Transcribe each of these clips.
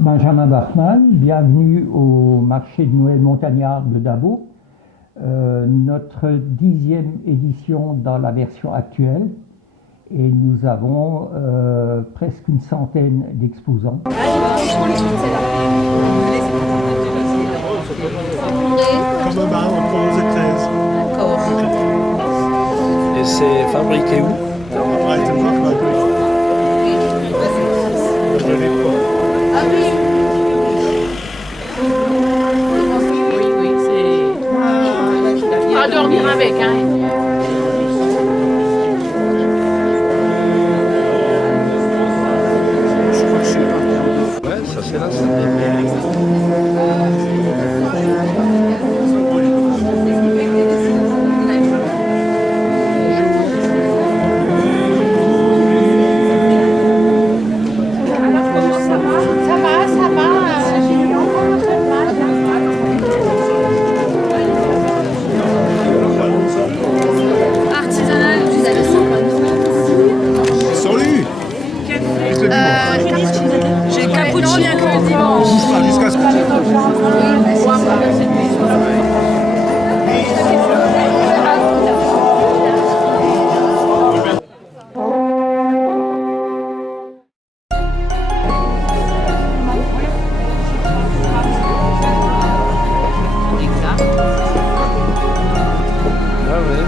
Benjamin Bachmann, bienvenue au marché de Noël montagnard de Dabo, notre 10e édition dans la version actuelle et nous avons presque une centaine d'exposants. Comme un bar entre 11 et 13. D'accord. Et c'est fabriqué où? À Breitenbach, je l'ai pas. Ah oui. Oui, c'est... À dormir avec, hein. Je crois que je suis parti. Ouais, ça c'est là, c'est bien. Artisanal, vous avez Salut. Juste le dimanche. j'ai cappuccino. Non, il n'y a que le dimanche. Jusqu'à ce que... Ah ouais.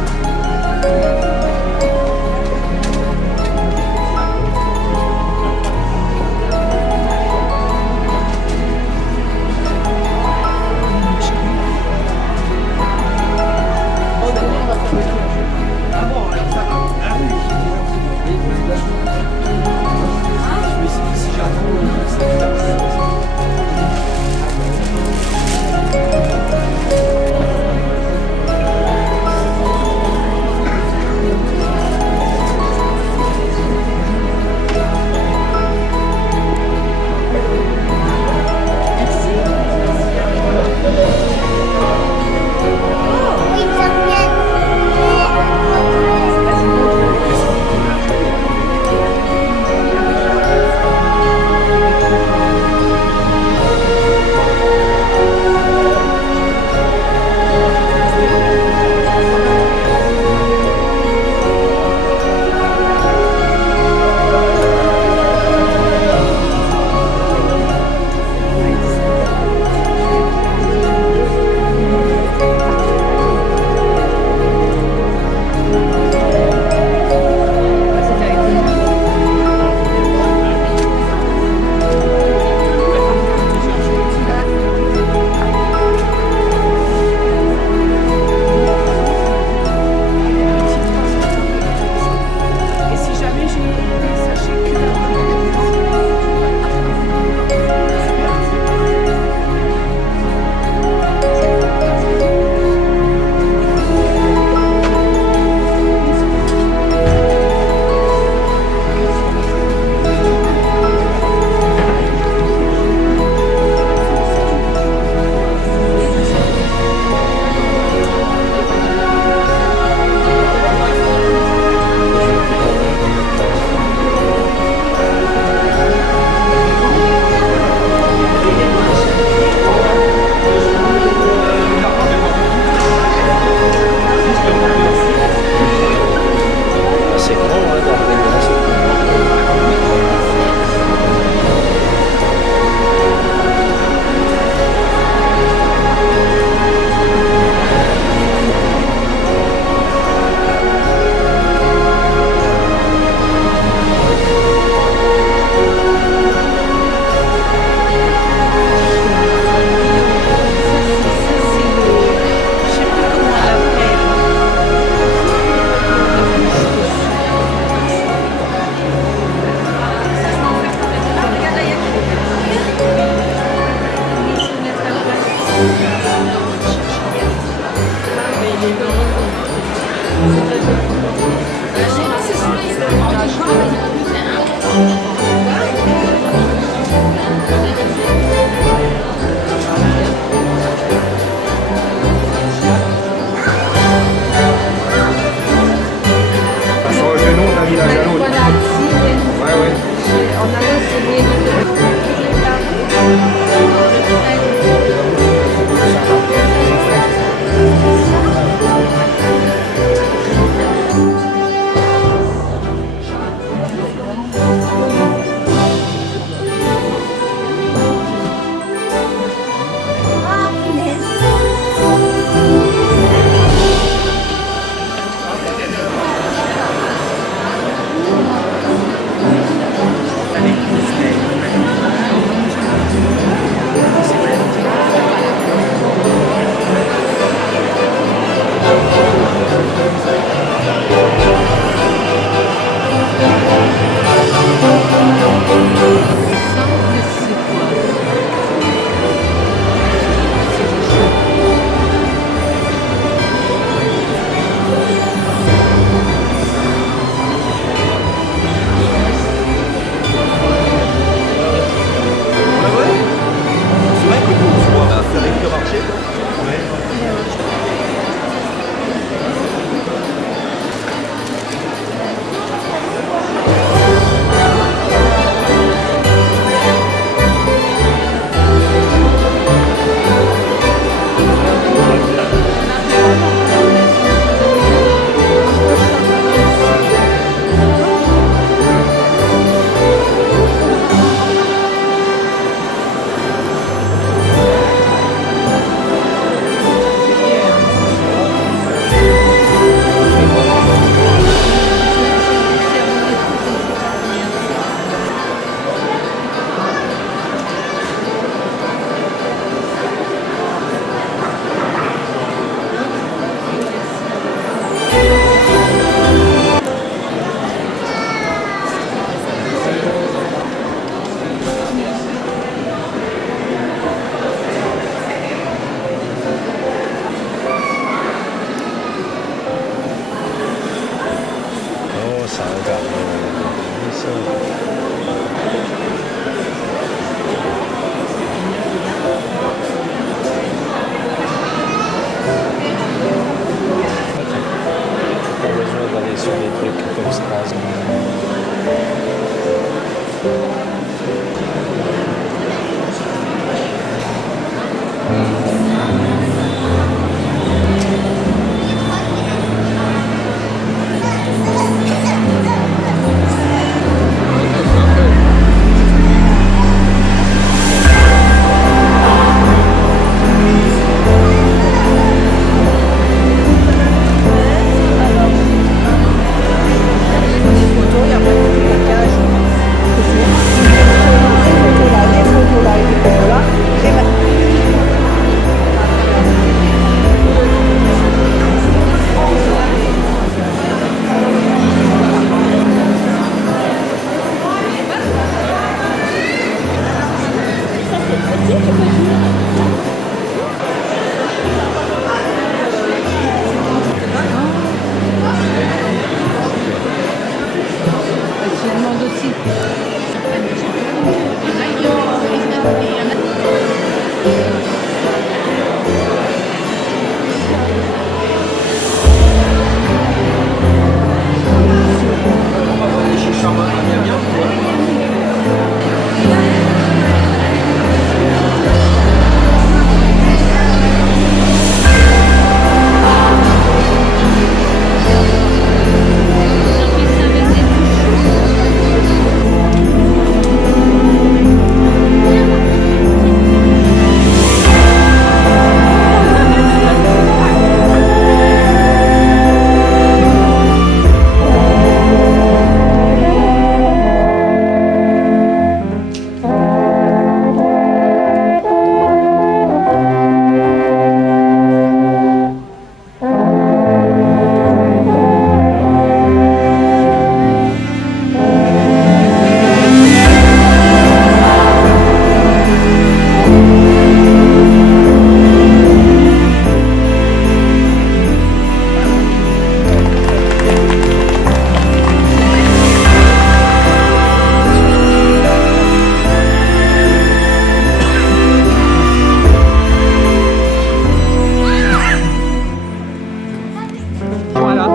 Voilà.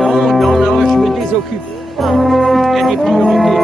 Non, non, non, je me désoccupe. Il y a des priorités.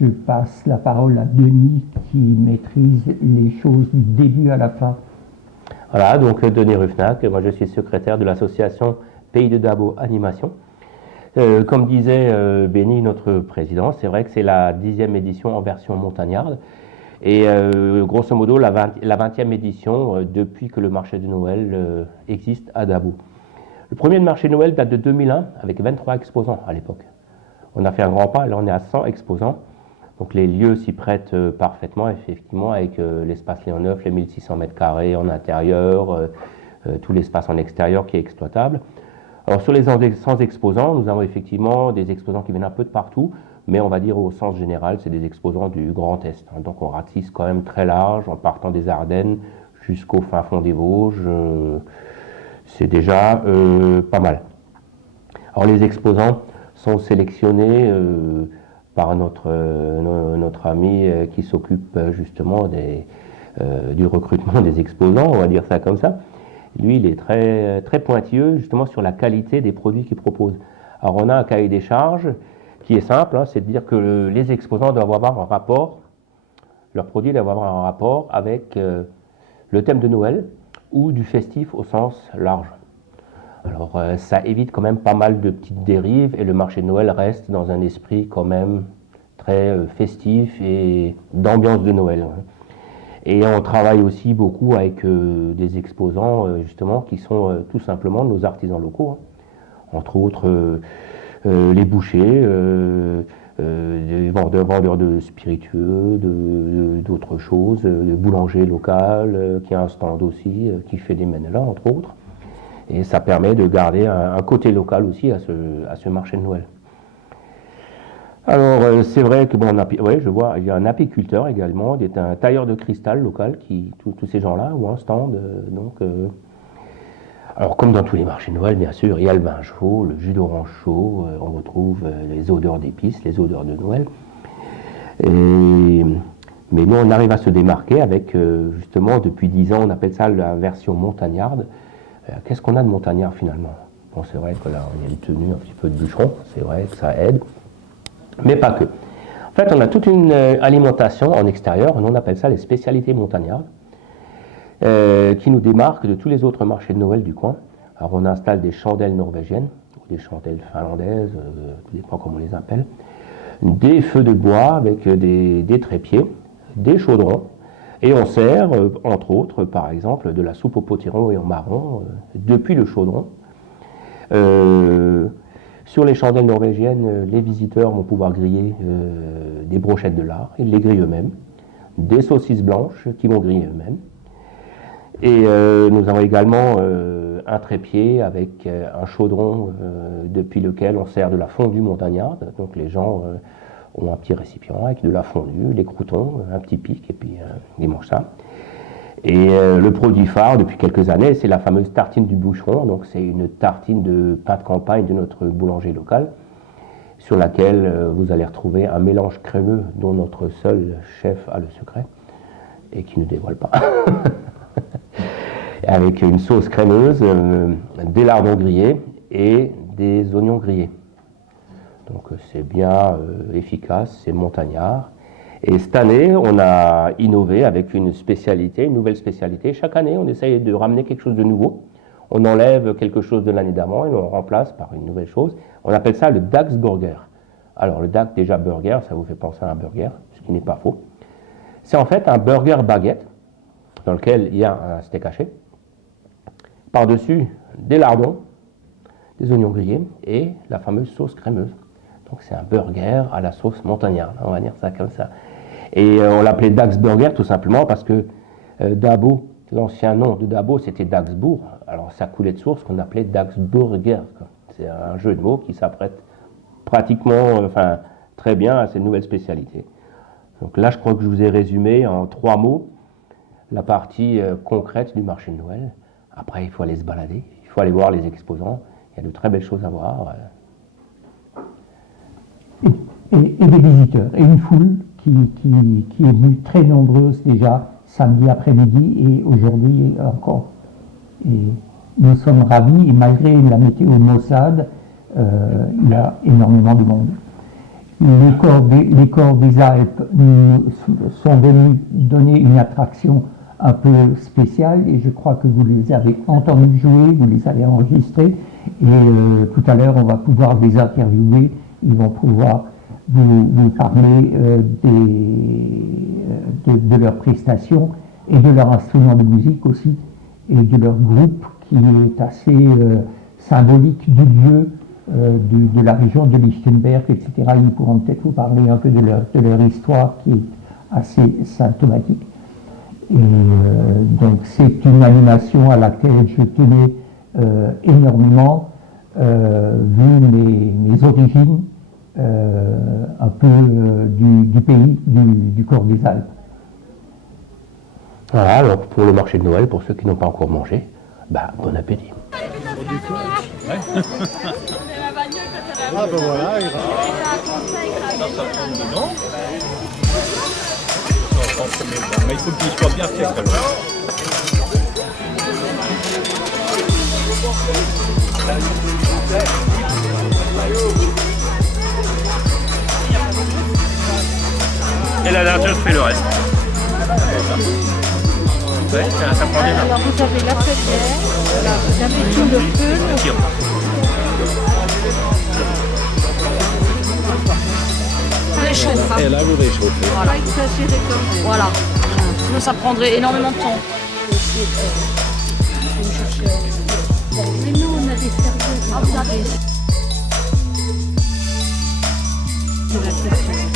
Je passe la parole à Denis qui maîtrise les choses du début à la fin. Voilà, donc Denis Ruffnac, moi je suis secrétaire de l'association Pays de Dabo Animation. Comme disait Béni, notre président, c'est vrai que c'est la 10e édition en version montagnarde. Et grosso modo, la 20e édition depuis que le marché de Noël existe à Dabo. Le premier marché de Noël date de 2001 avec 23 exposants à l'époque. On a fait un grand pas, là on est à 100 exposants. Donc les lieux s'y prêtent parfaitement, effectivement, avec l'espace Léon Neuf, les 1600 mètres carrés en intérieur, tout l'espace en extérieur qui est exploitable. Alors sur les 100 exposants, nous avons effectivement des exposants qui viennent un peu de partout, mais on va dire au sens général, c'est des exposants du Grand Est. Donc on ratisse quand même très large, en partant des Ardennes jusqu'au fin fond des Vosges. C'est déjà pas mal. Alors les exposants sont sélectionnés par notre ami qui s'occupe justement du recrutement des exposants, on va dire ça comme ça. Lui, il est très, très pointilleux justement sur la qualité des produits qu'il propose. Alors on a un cahier des charges qui est simple, c'est de dire que les exposants doivent avoir un rapport, leurs produits doivent avoir un rapport avec le thème de Noël ou du festif au sens large. Alors ça évite quand même pas mal de petites dérives et le marché de Noël reste dans un esprit quand même très festif et d'ambiance de Noël. Et on travaille aussi beaucoup avec des exposants justement qui sont tout simplement nos artisans locaux, entre autres les bouchers, des vendeurs de spiritueux, d'autres choses, le boulanger local qui a un stand aussi, qui fait des menelas entre autres. Et ça permet de garder un côté local aussi à ce marché de Noël. Alors, c'est vrai que, bon, ouais, je vois, il y a un apiculteur également, il y a un tailleur de cristal local, tous ces gens-là, ou un stand. Alors, comme dans tous les marchés de Noël, bien sûr, il y a le vin chaud, le jus d'orange chaud, on retrouve les odeurs d'épices, les odeurs de Noël. Mais nous, on arrive à se démarquer avec, justement, depuis 10 ans, on appelle ça la version montagnarde. Qu'est-ce qu'on a de montagnard finalement? Bon, c'est vrai que là, il y a une tenue un petit peu de bûcheron, c'est vrai que ça aide, mais pas que. En fait, on a toute une alimentation en extérieur, on appelle ça les spécialités montagnardes, qui nous démarquent de tous les autres marchés de Noël du coin. Alors, on installe des chandelles norvégiennes, ou des chandelles finlandaises, tout dépend comment on les appelle, des feux de bois avec des trépieds, des chaudrons, et on sert, entre autres, par exemple, de la soupe au potiron et au marron depuis le chaudron. Sur les chandelles norvégiennes, les visiteurs vont pouvoir griller des brochettes de lard, ils les grillent eux-mêmes, des saucisses blanches qu'ils vont griller eux-mêmes. Et nous avons également un trépied avec un chaudron depuis lequel on sert de la fondue montagnarde. Donc les gens ont un petit récipient avec de la fondue, les croûtons, un petit pic, et puis ils mangent ça. Et le produit phare depuis quelques années, c'est la fameuse tartine du bûcheron. Donc c'est une tartine de pain de campagne de notre boulanger local, sur laquelle vous allez retrouver un mélange crémeux dont notre seul chef a le secret, et qui ne dévoile pas. Avec une sauce crémeuse, des lardons grillés et des oignons grillés. Donc c'est bien efficace, c'est montagnard. Et cette année, on a innové avec une spécialité, une nouvelle spécialité. Chaque année, on essaye de ramener quelque chose de nouveau. On enlève quelque chose de l'année d'avant et on remplace par une nouvelle chose. On appelle ça le Dax Burger. Alors le Dax, déjà burger, ça vous fait penser à un burger, ce qui n'est pas faux. C'est en fait un burger baguette dans lequel il y a un steak haché. Par-dessus, des lardons, des oignons grillés et la fameuse sauce crémeuse. Donc c'est un burger à la sauce montagnarde, on va dire ça comme ça. Et on l'appelait Dax Burger tout simplement parce que Dabo, l'ancien nom de Dabo, c'était Daxbourg. Alors ça coulait de source qu'on appelait Dax Burger. C'est un jeu de mots qui s'apprête pratiquement, très bien à cette nouvelle spécialité. Donc là, je crois que je vous ai résumé en 3 mots la partie concrète du marché de Noël. Après, il faut aller se balader, il faut aller voir les exposants. Il y a de très belles choses à voir. Et des visiteurs, et une foule qui est venue très nombreuse déjà samedi après-midi et aujourd'hui encore. Et nous sommes ravis, et malgré la météo maussade, il y a énormément de monde. Les corps des Alpes sont venus donner une attraction un peu spéciale, et je crois que vous les avez entendus jouer, vous les avez enregistrés, et tout à l'heure on va pouvoir les interviewer, ils vont pouvoir vous parler de leurs prestations et de leur instrument de musique aussi, et de leur groupe qui est assez symbolique du lieu, de la région de Lichtenberg, etc. Ils pourront peut-être vous parler un peu de leur histoire qui est assez symptomatique. Et donc c'est une animation à laquelle je tenais énormément, vu mes origines, un peu du pays, du corps des Alpes. Voilà, alors pour le marché de Noël, pour ceux qui n'ont pas encore mangé, bon appétit. Ah ben voilà, mais il faut qu'il soit bien fait. Et la nature fait le reste. Ouais, ça prend déjà. Alors vous avez la pépère, vous avez tout le feu. Ça réchauffe. Et là, vous réchauffez. Voilà. Voilà. Sinon ça prendrait énormément de temps. Mais nous on a des serveuses. Ah, vous avez. C'est la question.